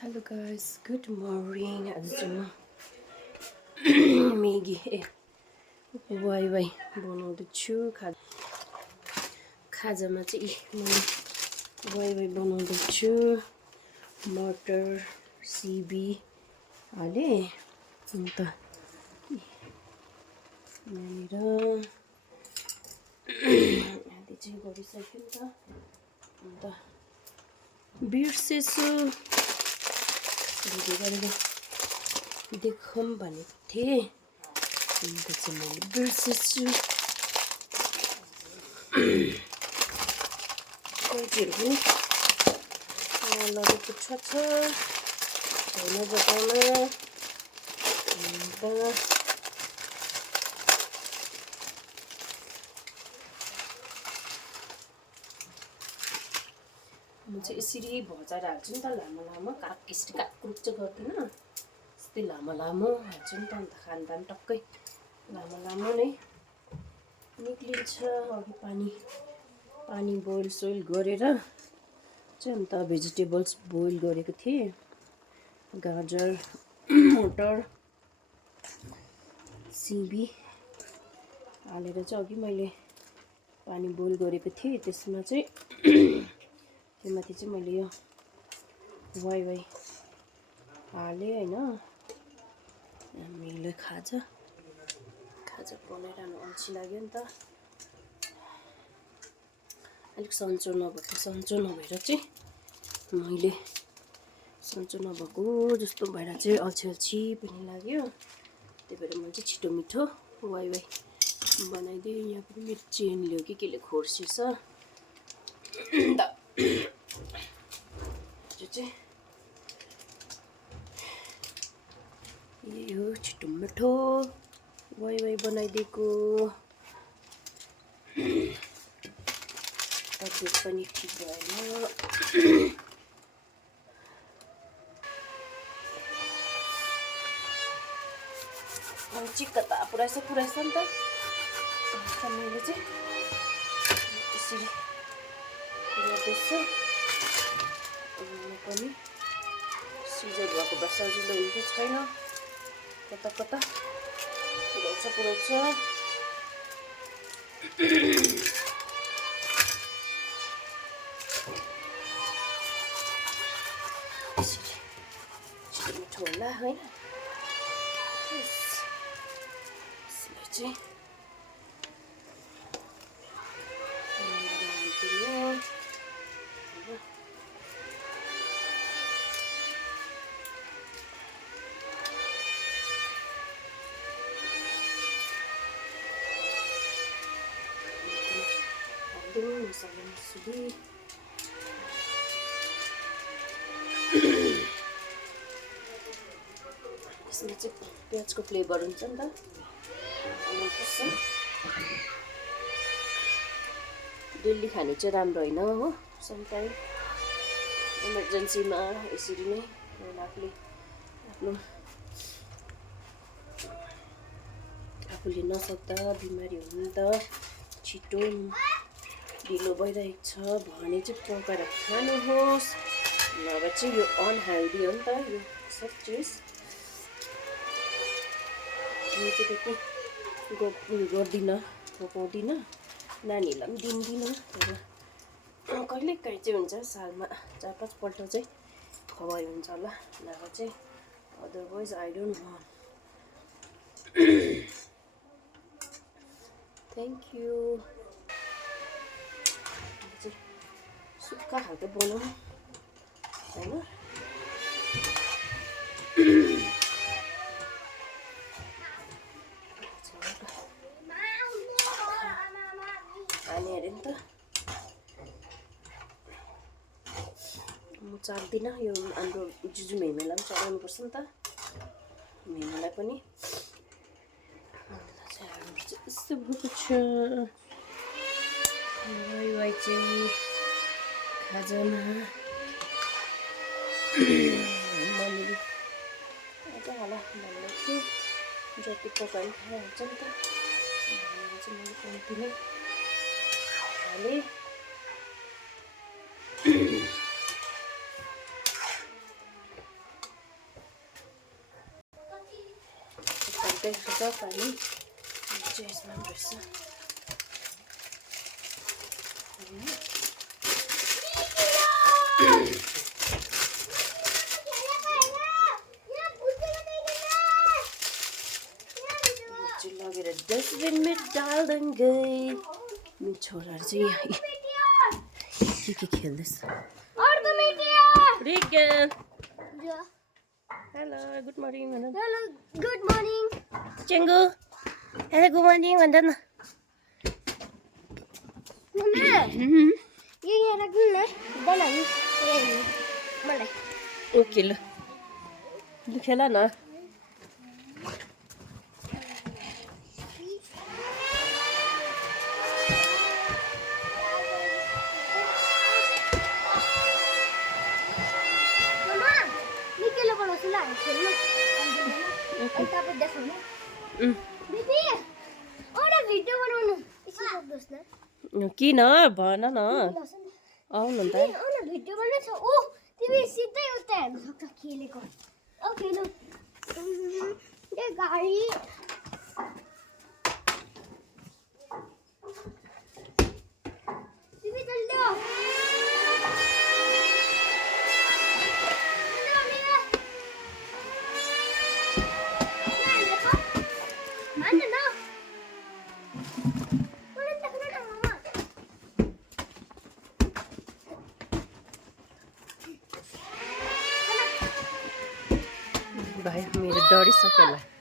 Hello guys, good morning. आज म Maggi why बनाउँदैछु। खाजामा चाहिँ म वाइ बनाउँदैछु। मटर सिबी हाले अन्त यहाँनिर आधी चाहिँ गरिसक्यो नि त। अन्त बिर्सेछु भिडियो गरेर देखाउँ भनेको थिएँ, अन्त चाहिँ मैले बिर्सेछु। सब्जीहरू पनि लगेको छ धुन जग्गामा। अन्त म चाहिँ यसरी भजाएर हाल्छु नि त, लामो लामो यसरी काटकुट चाहिँ गर्दिनँ, यस्तै लामो लामो हाल्छु नि त। अन्त खाँदा पनि टक्कै लामो लामो नै निक्लिन्छ। अघि पानी बोइल सोइल गरेर चाहिँ अन्त भेजिटेबल्स बोइल गरेको थिएँ। गाजर, मटर, सिबी हालेर चाहिँ अघि मैले पानी बोइल गरेको थिएँ। त्यसमा चाहिँ त्योमाथि चाहिँ मैले यो वाइ हालेँ होइन। हामीले खाजा बनाइरहनु अल्छी लाग्यो नि त। अलिक सन्चो नभएर चाहिँ मैले सन्चो नभएको जस्तो भएर चाहिँ अल्छी पनि लाग्यो। त्यही भएर मैले चाहिँ छिटो मिठो वाइ बनाइदिएँ। यहाँ पनि मेरो चेनले हो कि केले खोर्सिएछ। अन्त यो चाहिँ यही हो छिटो मिठो वाइ बनाइदिएको। तबियत पनि ठिक भएन। चिक्क त पुराइछ नि त। मैले चाहिँ यसरी गर्दैछु। पनि सिजर भएको भए सजिलो हुन्थ्यो, छैन। कता पुऱ्याउँछ। छिटो मिठो होला होइन। यसलाई चाहिँ मसाला मसुली यसमा चाहिँ प्याजको फ्लेभर हुन्छ नि त, मनपर्छ। डेली खानु चाहिँ राम्रो होइन हो। समटाइम इमर्जेन्सीमा यसरी नै आफूले नसक्दा बिमारी हुनु त छिटो ढिलो भइरहेको छ भने चाहिँ पकाएर खानुहोस्, नभए चाहिँ यो अनहेल्दी हो नि त यो सब चिज। म चाहिँ गर्दिनँ, पकाउँदिनँ, नानीहरूलाई पनि दिन्दिनँ। तर कहिलेकाहीँ चाहिँ हुन्छ, सालमा 4-5 पल्ट चाहिँ खुवाइ हुन्छ होला, नभए चाहिँ otherwise I don't know. Thank you. सुक्खा खालको बनाउँ होइन। खाने अरे नि त। म चाख्दिनँ, यो हाम्रो जुजु मेमेलाई पनि चढाउनुपर्छ नि त, मेमेलाई पनि। यस्तो भएको छ वाइ चाहिँ खाजामा। मम्मीले अझै होला भन्दै थियो, जति पकाएर खाइहाल्छ नि त भनेर चाहिँ मैले कम्ती नै हालेँ। राखेको छ पानी चाहिँ यसमा पनि रहेछ लगेर डस्टबिनमा डाल देंगे मेरो छोराहरू चाहिँ यहाँ के खेल्दैछ रिगन हेलो गुड मर्निङ भन hello good morning Chengu hello good morning भन्छ न मम्मा यो यहाँ राख्नु न बनाउनु मलाई ओके ल खेल न किन भन न आउनु त भिडियो बनाउँछ ओ तिमी सिधै उता हेर्न सक्छ खेलेको ओ खेल्नु त्यो गाडी तिमी चल्यो भाइ मेरो डढिसक्यो होला